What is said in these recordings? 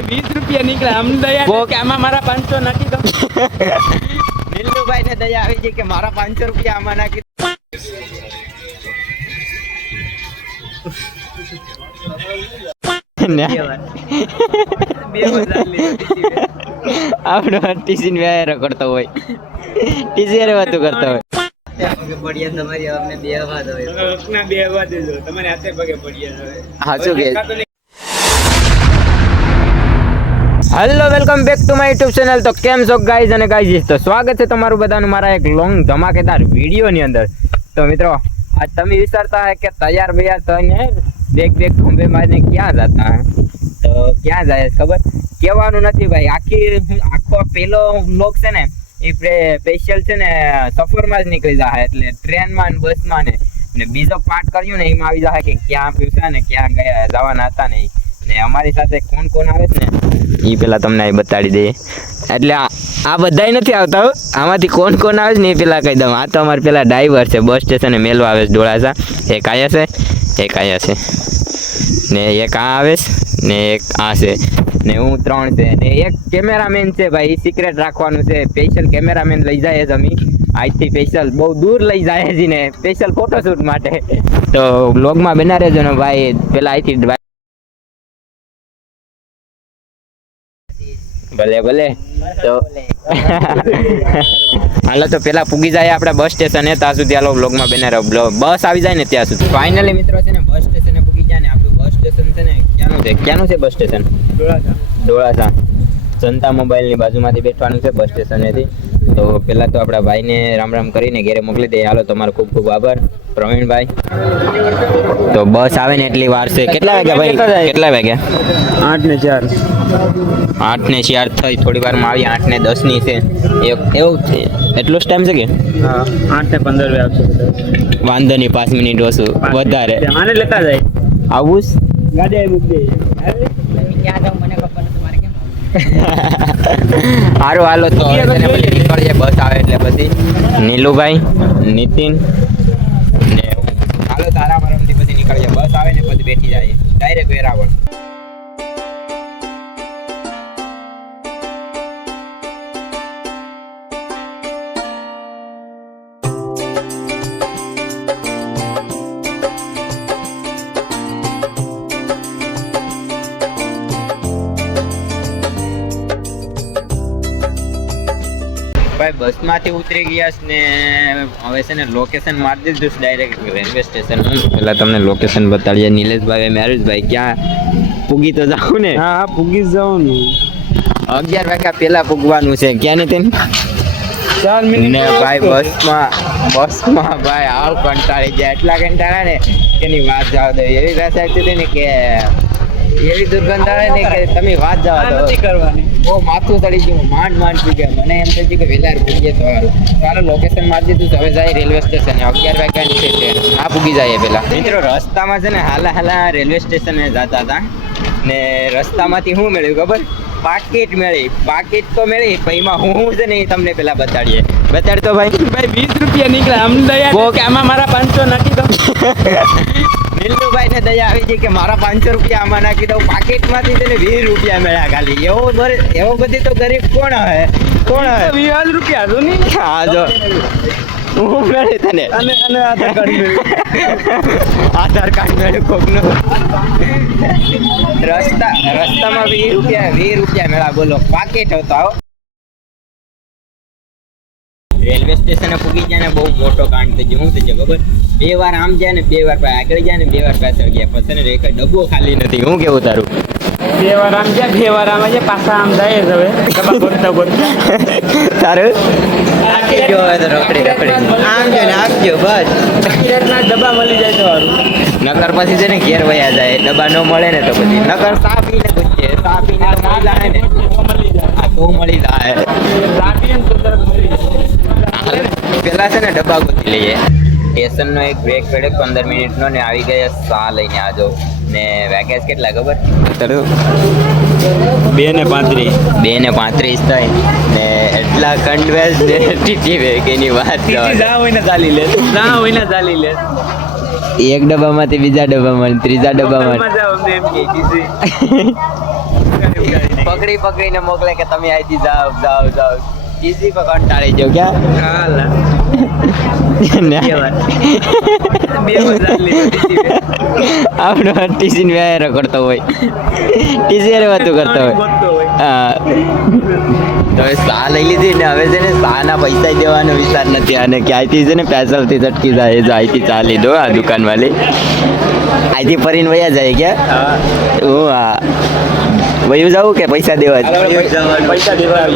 ભાઈ 20 રૂપિયા નીકળ્યા. અમને દયા છે કે આમાં મારા 500 નાખી દો. નીલુભાઈ ને દયા આવી છે કે મારા 500 રૂપિયા આમાં નાખી આપણો ટીસી ને વ્યાયારો કરતો હોય, ટીસી હારે વાતો કરતો હોય. તમારી અમને બે અવાજ હોય, બે અવાજ દેજો તમારે હાથે પગે પડ્યા હવે. હા શું કે hello welcome back to my YouTube channel. તો કેમ છો ગાઈઝ અને ગાઈઝ, તો સ્વાગત છે તમારું બધાનું મારા એક લોંગ ધમાકેદાર વિડીયોની અંદર. તો મિત્રો આજ તમે વિચારતા હે કે તૈયાર ભૈયા થઈને બેગ ખંભે મારીને ક્યાં જતા હે, તો ક્યાં જાય ખબર કહેવાનું નથી ભાઈ. આખો પેલો વ્લોગ છે ને એ સ્પેશિયલ છે ને સફરમાં જ નીકળી જાય, એટલે ટ્રેનમાં ને બસમાં ને બીજો પાર્ટ કર્યું ને એમાં આવી જાય કે ક્યાં પીવસા ને ક્યાં ગયા જવાના હતા ને. ને અમારી સાથે કોણ કોણ આવે છે ને એ પેલા તમને અહીં બતાડી દઈએ. એટલે આ બધાય નથી આવતા, આમાંથી કોણ કોણ આવે છે ને એ પેલા કહી દઉં. આ તો અમારે પેલા ડ્રાઈવર છે, બસ સ્ટેશને મેલવા આવે છે ડોળાસા. એક આયા છે, એક આયા છે, ને એક આ આવે છે, ને એક આ છે, ને હું 3 છે, ને એક કેમેરામેન છે ભાઈ. એ સિક્રેટ રાખવાનું છે. સ્પેશિયલ કેમેરામેન લઈ જાય છે અમે આજથી, સ્પેશિયલ બહુ દૂર લઈ જાય છે ને સ્પેશિયલ ફોટોશૂટ માટે. તો બ્લોગમાં બના રહેજો ને ભાઈ. પેલા અહીંથી ભલે તો હાલો તો પેલા પૂગી જાય આપણે બસ સ્ટેશને. ત્યાં સુધી હાલો બ્લોગમાં બને રહો. બસ આવી જાય ને ત્યાં સુધી. ફાઇનલી મિત્રો છે ને બસ સ્ટેશને પૂગી જાય ને. આપણું બસ સ્ટેશન છે ને ક્યાંનું છે બસ સ્ટેશન? ડોળાસા. જનતા મોબાઈલની બાજુમાંથી બેઠવાનું છે બસ સ્ટેશનેથી. તો પેલા તો આપણા ભાઈને રામ રામ કરીને ઘેરે મોકલી દઈએ. હાલો તમારો ખૂબ ખૂબ આભાર પ્રવીણભાઈ. તો બસ આવે ને એટલી વાર છે. કેટલા વાગ્યા ભાઈ? કેટલા વાગ્યા? 8:04. 8:04 થઈ. થોડી વારમાં આવી. 8:10 છે. એવું છે, એટલો જ ટાઈમ છે કે? હા 8:15 આવશે. વાંધો નહીં, 5 મિનિટ ઓછું વધારે. આને લેતા જાય આવું ગાડી આવી મૂકી દે. ક્યાં જાઉં મને ખબર નથી, મારે કેમ સારું હાલો તો પછી નીકળીએ બસ આવે એટલે. પછી નીલુભાઈ, નીતિન ને હાલો તારા મરમથી પછી નીકળીએ. બસ આવે ને પછી બેઠી જાય ડાયરેક્ટ વેરાવળ. ભાઈ બસમાંથી ઉતરી ગયા છે ને હવે છે ને લોકેશન મારી દીધું છે ડાયરેક્ટ રેલવે સ્ટેશન. પેલા તમને લોકેશન બતાડીએ. નિલેશભાઈ, મેરુજભાઈ ક્યાં પૂગી તો જાઉં ને? હા પૂગી જાઉં ને. 11 વાગ્યા પહેલા પૂગવાનું છે. ક્યાં ને 4 મિનિટ ને ભાઈ બસમાં ભાઈ આવ કંટાળી જાય. એટલા કંટાળા ને એની વાત જવા દો. એવી રસાય હતી ને કે એવી દુર્ગંધ આવે ને કે તમે વાત જવા દો. નથી કરવાની. બહુ માથું ચડી ગયું, માંડ પૂગ્યા. મને એમ થઈ ગયું કે વહેલા પૂગીએ તો સારું. ચાલો લોકેશન મારી દીધું. હવે જાય રેલવે સ્ટેશન. 11 વાગ્યાની છે ટ્રેન. આ પૂગી જાય પેલા. મિત્રો રસ્તામાં છે ને હાલા રેલવે સ્ટેશને જતા હતા ને રસ્તામાંથી શું મળ્યું ખબર? પાકીટ મળી. પાકીટ તો મળી, એમાં હું છે ને એ તમને પેલા બતાડીએ. બતાડ તો ભાઈ. 20 રૂપિયા નીકળ્યા. અમને દયા છે કે આમાં મારા 500 નાખી દો. નીલુભાઈ ને દયા આવી છે કે મારા 500 રૂપિયા આમાં નાખી દઉં. પાકીટમાંથી છે ને 20 રૂપિયા મળ્યા ખાલી. એવો બધી તો ગરીબ કોણ હે? 20 રૂપિયા તો નહીં. હા જો હું મળે તને અને આધાર કાર્ડ મેળવ્યું. આધાર કાર્ડ મેળવ્યું કોકનું. રસ્તામાં 20 રૂપિયા મેળા. બોલો પાકીટ હતો. આવો રેલવે સ્ટેશને પૂગી જાય ને બહુ મોટો કાંડ થઈ ગયો. શું થઈ ગયો ખબર? 2 વાર આમ જાય ને 2 વાર આગળ જાય ને 2 વાર પાછળ ગયા. પછી ને એક ડબ્બો ખાલી નથી. હું કેવું તારું? 2 વાર આમ જાય 2 વાર આમ જાય, પાછા આમ જાય જ. હવે ડબ્બા ભરતા તારું આખી જો હવે તો રખડી આમ જો ને આપજો બસ. ના ડબ્બા મળી જાય તો સારું. નકર પછી છે ને ઘેર વયા જાય. ડબ્બા ન મળે ને તો પછી નકર સા પીને પૂછીએ. સા પીને તો મળી જાય ને. આ તો મળી જાય. પેલા છે ને ડબ્બા ગોતી લઈએ. સ્ટેશનનો એક બ્રેક પડે 15 મિનિટનો ને આવી ગયા સા લઈને આજો. ને વાગ્યા કેટલા ખબર? 2:35 થાય ને એટલા કન્વેન્સ ને ટીટી વેગની વાત હોય ને ચાલી લે. એક ડબ્બામાંથી બીજા ડબ્બામાં, ત્રીજા ડબ્બામાં. પકડી પકડીને મોકલે કે તમે અહીંથી જાઓ જાઓ જાઓ ટીસી પર કંટાળી જાવ ક્યાં હાલા આપણો ટીસી ને વ્યાયારો કરતો હોય ટીસી હારે વાતો કરતો હોય હા તો હવે સા લઈ લીધી ને હવે છે ને સાના પૈસા દેવાનો વિચાર નથી અને ક્યાંયથી છે ને પેસલથી ચટકી જાય જો અહીંથી ચા લીધો આ દુકાન વાળી અહીંથી ફરીને વયા જાય ક્યાં હું હા વયું જાવું કે પૈસા દેવા પૈસા દેવા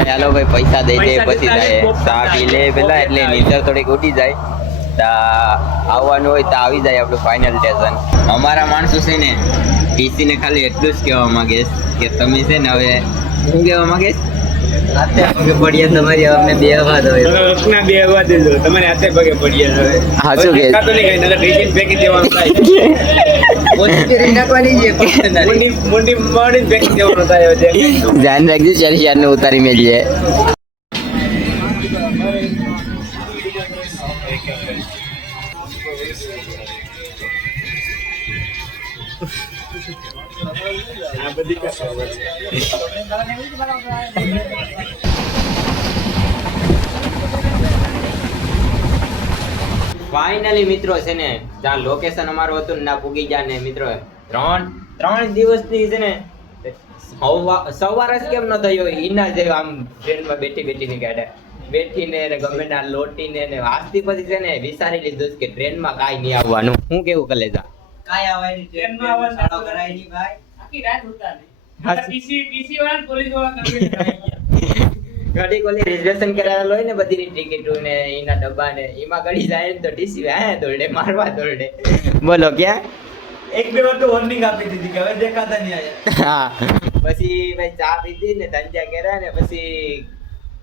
હાલો ભાઈ પૈસા દઈ દે પછી જાય ચા પી લે પેલા એટલે નીંદર થોડીક ઉડી જાય આવવાનું હોય તો આવી જાય આપણું ફાઇનલ સ્ટેશન અમારા માણસો છે ને ટીસી ને ખાલી એટલું જ કહેવા માંગે કે તમે છે ને હવે શું કહેવા માંગે પડીએ તમારી અમને બે વાત હોય રખના બે હવા દેજો તમારે હાથે પગે પડીએ હવે હા શું કે તો નહીં કઈ નકર ડીજીન ફેંકી દેવાનું થાય મુંડી મોડી ફેંકી દેવાનું થાય હવે ધ્યાન રાખજો શેર ને ઉતારી મેલીએ આ બધી કસાવત છે ફાઇનલી મિત્રો છે ને જ્યાં લોકેશન અમારું હતું ને ના પૂગી ગયા ને મિત્રો ત્રણ દિવસથી છે ને સવાર જ કેમ ન થયો ઈના જે આમ ટ્રેનમાં બેઠીને ગાડે બેઠીને ને ગમે ના લોટીને ને આજથી પછી છે ને વિચારી લીધું કે ટ્રેનમાં કાંઈ નહીં આવવાનું હું કેવું કલેજા કાંઈ આવવાની ટ્રેનમાં આવવાનું સાડો કરાય નહીં ભાઈ આખી રાત ઉતારે ટીસી વાળા પોલીસ વાળા કરી ઘડી કોલી રિઝર્વેશન કરાવેલો હોય ને બધી ટિકિટો ને એના ડબ્બા ને એમાં ગળી જાય ને તો ટીસી હે દોડે મારવા દોડે બોલો ક્યાં એક બે વાર તો વોર્નિંગ આપી દીધી કે હવે દેખાતા નહીં આયા હા પછી ભાઈ ચા પીધી ને ધંધા કર્યા ને પછી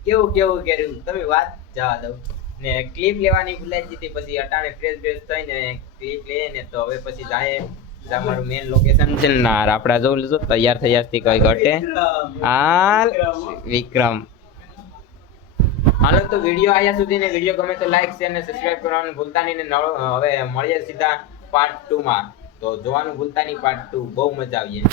કેવું કર્યું તમે વાત જવા દઉં ને ક્લિપ લેવાની ભૂલાઈ દીધી પછી અટાણે ફ્રેશ થઈને ક્લિપ લઈએ ને તો હવે પછી જાય અમારું મેન લોકેશન છે ને આપડા જોઉં લીધું તૈયાર થયા કઈ ઘટે હાલ વિક્રમ હાલો તો વિડીયો આયા સુધી ને વિડીયો ગમે તો લાઈક શેર ને સબસ્ક્રાઇબ કરવાનું ભૂલતા નહીં ને હવે મળીએ સીધા પાર્ટ 2 માં તો જોવાનું ભૂલતા નહીં પાર્ટ 2 બહુ મજા આવી